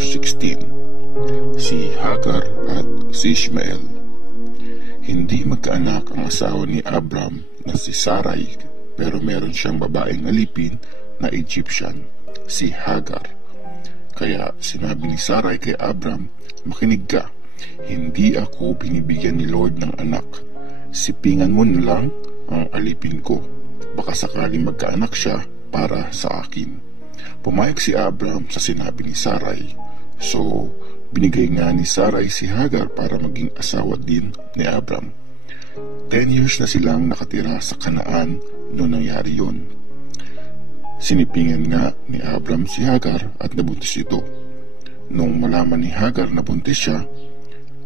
16. Si Hagar at si Ishmael. Hindi magkaanak ang asawa ni Abram na si Sarai, pero meron siyang babaeng alipin na Egyptian, si Hagar. Kaya sinabi ni Sarai kay Abram, "Makinig ka, hindi ako binibigyan ni Lord ng anak. Sipingan mo na lang ang alipin ko. Baka sakaling magkaanak siya para sa akin." Pumayag si Abram sa sinabi ni Sarai. So, binigay nga ni Sarai si Hagar para maging asawa din ni Abram. 10 years na silang nakatira sa Kanaan noong nangyari yun. Sinipingan nga ni Abram si Hagar at nabuntis ito. Nung malaman ni Hagar na buntis siya,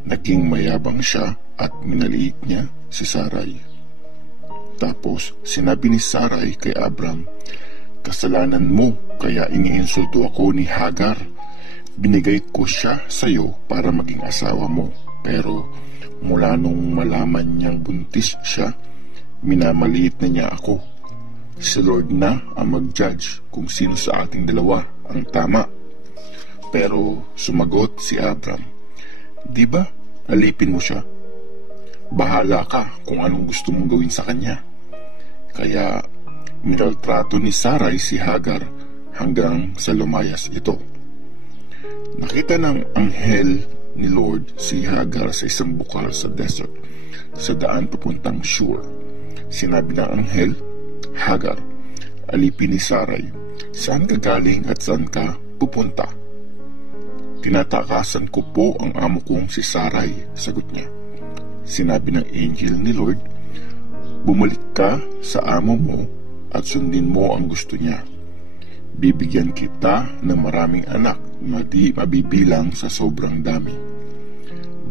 naging mayabang siya at minaliit niya si Sarai. Tapos sinabi ni Sarai kay Abram, "Kasalanan mo kaya iniinsulto ako ni Hagar. Binigay ko siya sa iyo para maging asawa mo. Pero mula nung malaman niyang buntis siya, minamaliit na niya ako. Si Lord na ang mag-judge kung sino sa ating dalawa ang tama." Pero sumagot si Abram, "Di ba alipin mo siya? Bahala ka kung anong gusto mong gawin sa kanya." Kaya minaltrato ni Sarai si Hagar hanggang sa lumayas ito. Nakita ng anghel ni Lord si Hagar sa isang bukal sa desert, sa daan papuntang Shur. Sinabi ng anghel, "Hagar, alipin ni Sarai, saan ka galing at saan ka pupunta?" "Tinatakasan ko po ang amo kong si Sarai," sagot niya. Sinabi ng angel ni Lord, "Bumalik ka sa amo mo at sundin mo ang gusto niya. Bibigyan kita ng maraming anak na di mabibilang sa sobrang dami.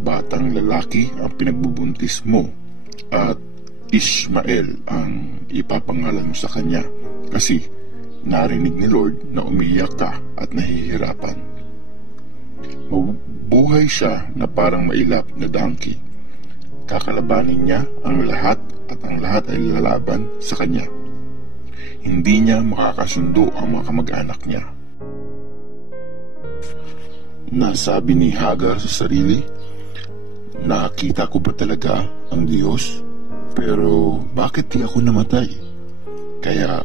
Batang lalaki ang pinagbubuntis mo at Ishmael ang ipapangalan mo sa kanya, kasi narinig ni Lord na umiyak ka at nahihirapan. Mabubuhay siya na parang mailap na donkey. Kakalabanin niya ang lahat at ang lahat ay lalaban sa kanya. Hindi niya makakasundo ang mga kamag-anak niya." Nasabi ni Hagar sa sarili, "Nakita ko ba talaga ang Diyos? Pero bakit di ako namatay?" Kaya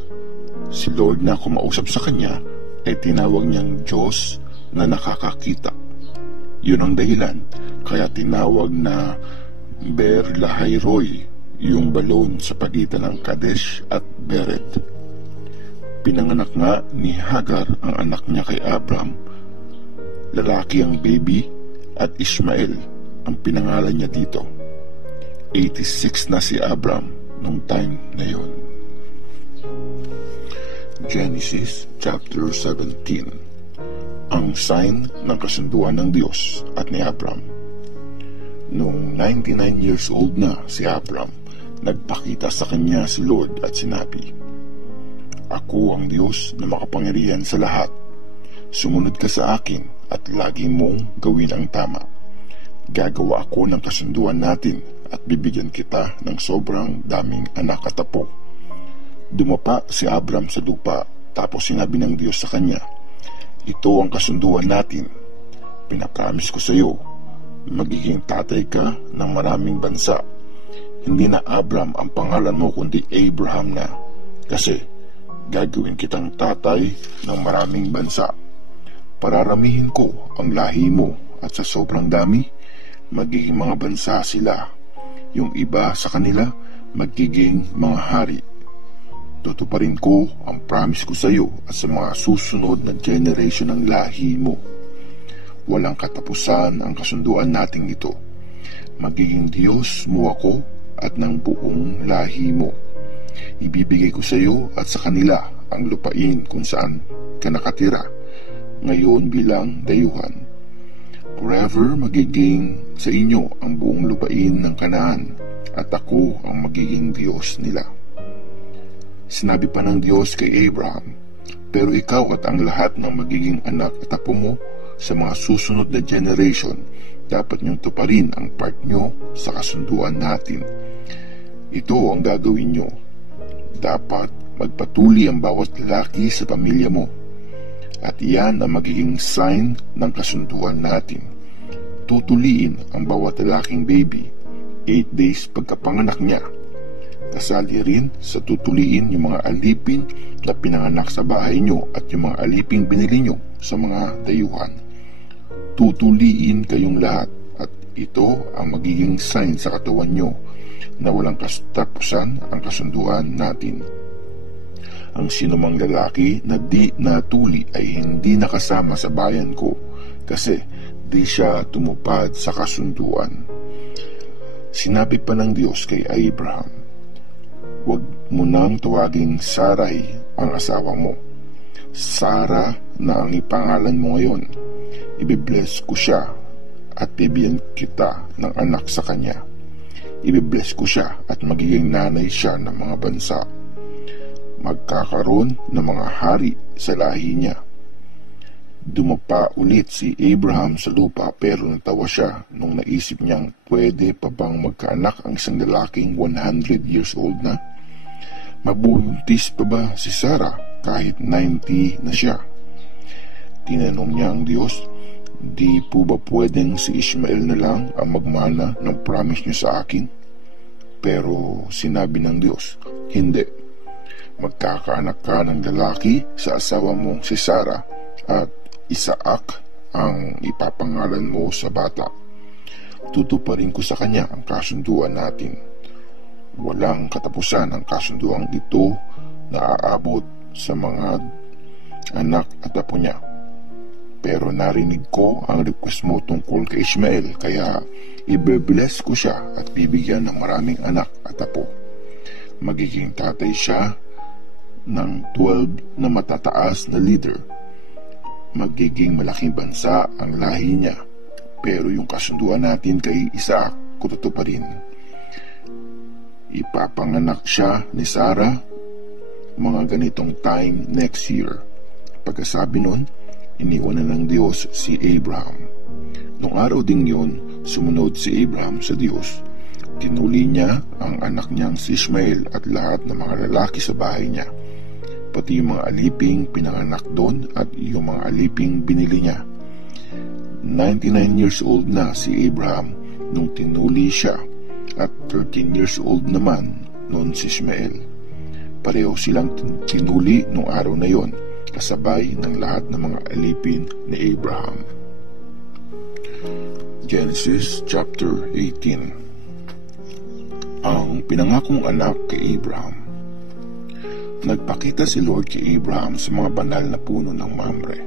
si Lord na kumausap sa kanya ay tinawag niyang Diyos na nakakakita. Yun ang dahilan kaya tinawag na Ber-lahai-roi yung balon sa pagitan ng Kadesh at Bered. Pinanganak nga ni Hagar ang anak niya kay Abram. Lalaki ang baby at Ishmael ang pinangalan niya dito. 86 na si Abram nung time na yon. Genesis chapter 17. Ang sign ng kasunduan ng Diyos at ni Abram. Noong 99 years old na si Abram, nagpakita sa kanya si Lord at sinabi, "Ako ang Diyos na makapangyarihan sa lahat. Sumunod ka sa akin at lagi mong gawin ang tama. Gagawa ako ng kasunduan natin at bibigyan kita ng sobrang daming anak at apo." Dumapa si Abram sa lupa, tapos sinabi ng Diyos sa kanya, "Ito ang kasunduan natin. Pinapromise ko sa iyo, magiging tatay ka ng maraming bansa. Hindi na Abram ang pangalan mo kundi Abraham na, kasi gagawin kitang tatay ng maraming bansa. Pararamihin ko ang lahi mo at sa sobrang dami, magiging mga bansa sila. Yung iba sa kanila, magiging mga hari. Tutuparin ko ang promise ko sa iyo at sa mga susunod na generation ng lahi mo. Walang katapusan ang kasunduan nating ito. Magiging Diyos mo ako at ng buong lahi mo. Ibibigay ko sa iyo at sa kanila ang lupain kung saan ka nakatira ngayon bilang dayuhan. Forever magiging sa inyo ang buong lupain ng Kanaan at ako ang magiging Diyos nila." Sinabi pa ng Diyos kay Abraham, "Pero ikaw at ang lahat ng magiging anak at apo mo sa mga susunod na generation, dapat niyong tuparin ang part niyo sa kasunduan natin. Ito ang gagawin niyo. Dapat magpatuli ang bawat lalaki sa pamilya mo. at iyan ang magiging sign ng kasunduan natin. Tutuliin ang bawat lalaking baby 8 days pagkapanganak niya. Kasali rin sa tutuliin yung mga alipin na pinanganak sa bahay nyo at yung mga aliping binili nyo sa mga dayuhan. Tutuliin kayong lahat at ito ang magiging sign sa katawan nyo na walang katapusan ang kasunduan natin. Ang sinumang lalaki na di natuli ay hindi nakasama sa bayan ko kasi di siya tumupad sa kasunduan. Sinabi pa ng Diyos kay Abraham, "Huwag mo nang tawaging Sarai ang asawa mo. Sara na ang ipangalan mo ngayon. Ibibless ko siya at bibigyan kita ng anak sa kanya. Ibibless ko siya at magiging nanay siya ng mga bansa. Magkakaroon ng mga hari sa lahi niya." Dumapa ulit si Abraham sa lupa pero natawa siya nung naisip niyang pwede pa bang magkaanak ang isang lalaking 100 years old na? Mabubuntis pa ba si Sarah kahit 90 na siya? Tinanong niya ang Diyos, "Di po ba pwedeng si Ishmael na lang ang magmana ng promise niyo sa akin?" Pero sinabi ng Diyos, "Hindi. Magkakaanak ka ng lalaki sa asawa mong si Sarah at Isaac ang ipapangalan mo sa bata. Tutuparin ko sa kanya ang kasunduan natin. Walang katapusan ang kasunduang ito na aabot sa mga anak at apo niya. Pero narinig ko ang request mo tungkol kay Ishmael, kaya ibe-bless ko siya at bibigyan ng maraming anak at apo. Magiging tatay siya ng 12 na matataas na leader. Magiging malaking bansa ang lahi niya. Pero yung kasunduan natin kay Isaac, kututuparin. Ipapanganak siya ni Sarah mga ganitong time next year." Pagkasabi nun, iniwanan ng Diyos si Abraham. Nung araw ding yun, sumunod si Abraham sa Diyos. Tinuli niya ang anak niyang si Ishmael at lahat ng mga lalaki sa bahay niya, pati yung mga aliping pinanganak doon at yung mga aliping binili niya. 99 years old na si Abraham nung tinuli siya at 13 years old naman noon si Ishmael. Pareho silang tinuli nung araw na yon, kasabay ng lahat ng mga alipin ni Abraham. Genesis chapter 18. Ang pinangakong anak kay Abraham. Nagpakita si Lord kay Abraham sa mga banal na puno ng Mamre.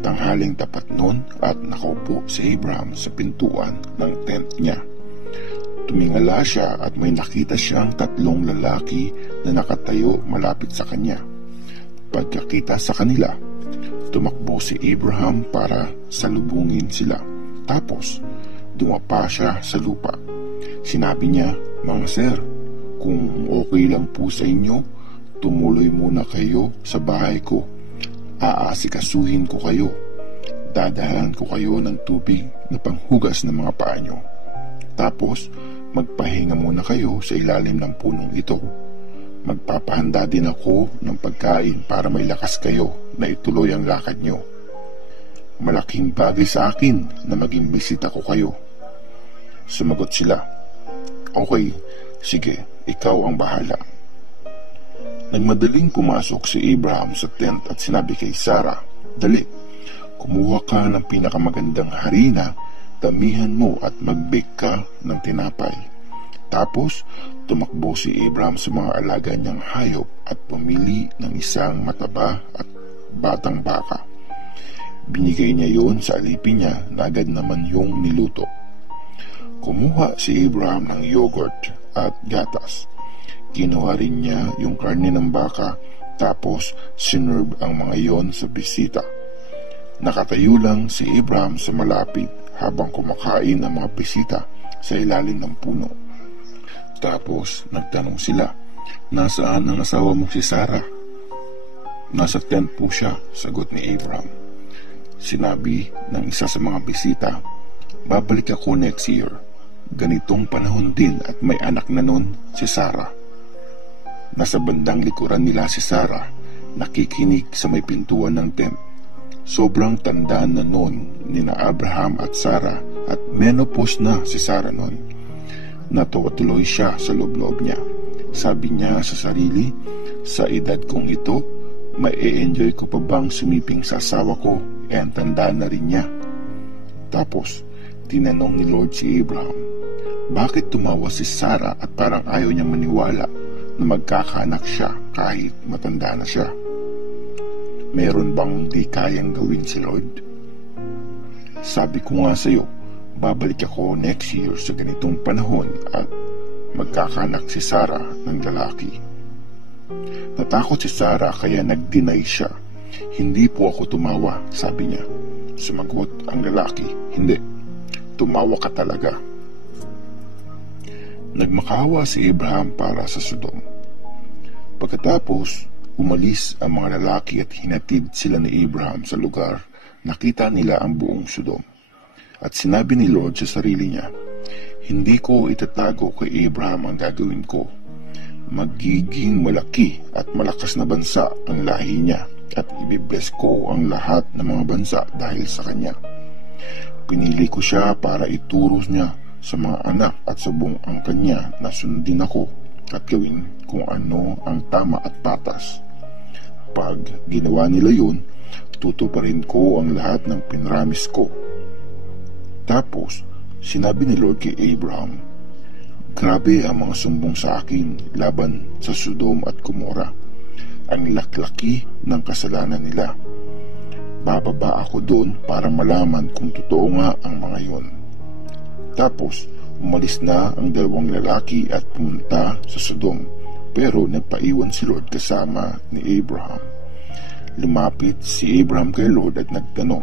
Tanghaling tapat nun at nakaupo si Abraham sa pintuan ng tent niya. Tumingala siya at may nakita siyang 3 lalaki na nakatayo malapit sa kanya. Pagkakita sa kanila, tumakbo si Abraham para salubungin sila. Tapos, dumapa siya sa lupa. Sinabi niya, "Mga sir, kung okay lang po sa inyo, tumuloy muna kayo sa bahay ko. Aasikasuhin ko kayo. Dadahalan ko kayo ng tubig na panghugas ng mga paa nyo. Tapos, magpahinga muna kayo sa ilalim ng punong ito. Magpapahanda din ako ng pagkain para may lakas kayo na ituloy ang lakad nyo. Malaking bagay sa akin na maging bisita ko kayo." Sumagot sila, "Okay, sige, ikaw ang bahala." Nagmadaling pumasok si Abraham sa tent at sinabi kay Sarah, "Dali, kumuha ka ng pinakamagandang harina, damihan mo at mag-bake ka ng tinapay." Tapos, tumakbo si Abraham sa mga alaga niyang hayop at pumili ng isang mataba at batang baka. Binigay niya yon sa alipin niya na agad naman yung niluto. Kumuha si Abraham ng yogurt at gatas. Kinuha rin niya yung karne ng baka, tapos sinerve ang mga yon sa bisita. Nakatayo lang si Abraham sa malapit habang kumakain ang mga bisita sa ilalim ng puno. Tapos nagtanong sila, "Nasaan ang asawa mong si Sarah?" "Nasa tent po siya," sagot ni Abraham. Sinabi ng isa sa mga bisita, "Babalik ako next year. Ganitong panahon din at may anak na nun si Sarah." Nasa bandang likuran nila si Sarah, nakikinig sa may pintuan ng tent. Sobrang tanda na noon ni na Abraham at Sarah at menopause na si Sarah noon. Natuwa tuloy siya sa loob-loob niya. Sabi niya sa sarili, sa edad kong ito, mai-enjoy ko pa bang sumiping sa asawa ko? Ang tanda na rin niya. Tapos, tinanong ni Lord si Abraham, bakit tumawa si Sarah at parang ayaw niya maniwala na magkakaanak siya kahit matanda na siya? Meron bang di kayang gawin si Lord? Sabi ko nga sa iyo, babalik ako next year sa ganitong panahon at magkakaanak si Sarah ng lalaki. Natakot si Sarah kaya nag-deny siya. Hindi po ako tumawa, sabi niya. Sumagot ang lalaki, hindi. Tumawa ka talaga. Nagmakawa si Abraham para sa Sodom. Pagkatapos, umalis ang mga lalaki at hinatid sila ni Abraham sa lugar. Nakita nila ang buong Sodom. At sinabi ni Lord sa sarili niya, hindi ko itatago kay Abraham ang gagawin ko. Magiging malaki at malakas na bansa ang lahi niya at ibibless ko ang lahat ng mga bansa dahil sa kanya. Pinili ko siya para ituro niya sa mga anak at sa buong angkan niya na sundin ako at gawin kung ano ang tama at patas. Pag ginawa nila yun, tutuparin ko ang lahat ng pinramis ko. Tapos, sinabi ni Lord kay Abraham, grabe ang mga sumbong sa akin laban sa Sodom at Gomorrah. Ang laklaki ng kasalanan nila. Bababa ako doon para malaman kung totoo nga ang mga yon. Tapos, umalis na ang dalawang lalaki at pumunta sa Sodom, pero nagpaiwan si Lord kasama ni Abraham. Lumapit si Abraham kay Lord at nagtanong,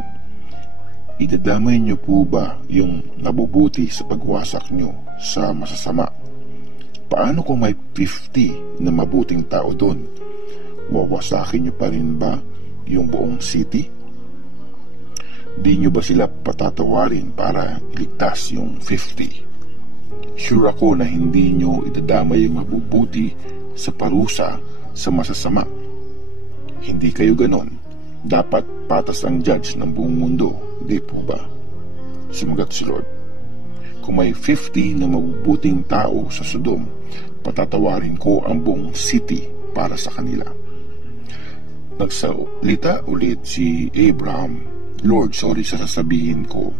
idadamay niyo po ba yung nabubuti sa pagwasak niyo sa masasama? Paano kung may 50 na mabuting tao doon? Wawasakin niyo pa rin ba yung buong city? Di niyo ba sila patatawarin para iligtas yung 50? Sure ako na hindi niyo idadamay yung mabubuti sa parusa sa masasama. Hindi kayo ganon. Dapat patas ang judge ng buong mundo, di po ba? Sumagot si Lord, kung may 50 na mabubuting tao sa Sodom, patatawarin ko ang buong city para sa kanila. Nagsalita ulit si Abraham, Lord, sorry sa sasabihin ko.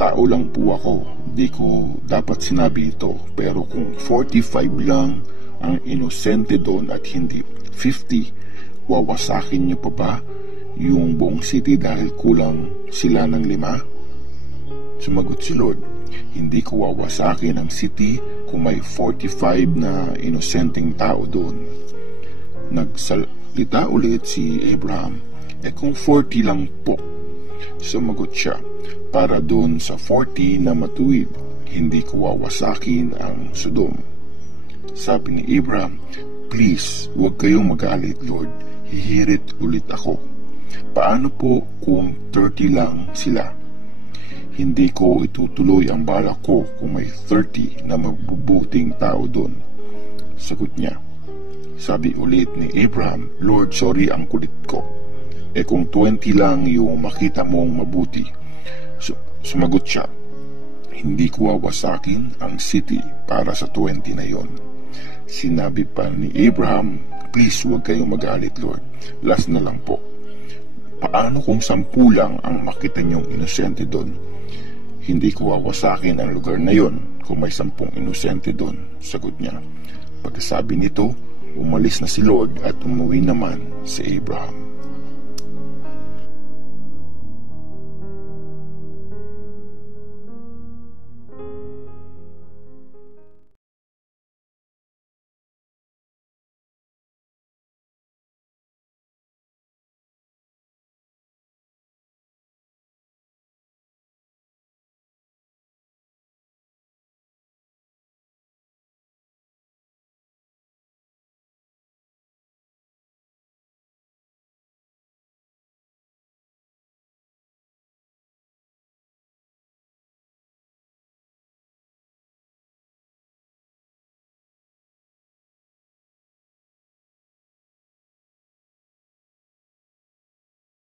Tao lang po ako, di ko dapat sinabi ito. Pero kung 45 lang ang inosente doon at hindi 50, wawasakin niyo pa ba yung buong city dahil kulang sila ng 5? Sumagot si Lord, hindi ko wawasakin ang city kung may 45 na inosenteng tao doon. Nagsalita ulit si Abraham, kung 40 lang po. Sumagot siya, para doon sa 40 na matuwid, hindi ko wawasakin ang Sodom. Sabi ni Abraham, please, huwag kayong magalit, Lord. Hihirit ulit ako. Paano po kung 30 lang sila? Hindi ko itutuloy ang balak ko kung may 30 na mabubuting tao doon. Sagot niya. Sabi ulit ni Abraham, Lord, sorry ang kulit ko. Kung 20 lang yung makita mong mabuti. Sumagot siya, hindi ko wawasakin ang city para sa 20 na yon. Sinabi pa ni Abraham, please huwag kayong magalit, Lord. Last na lang po. Paano kung 10 lang ang makita niyong inosente doon? Hindi ko wawasakin ang lugar na yon kung may 10 inosente doon. Sagot niya. Pagkasabi nito, umalis na si Lord at umuwi naman si Abraham.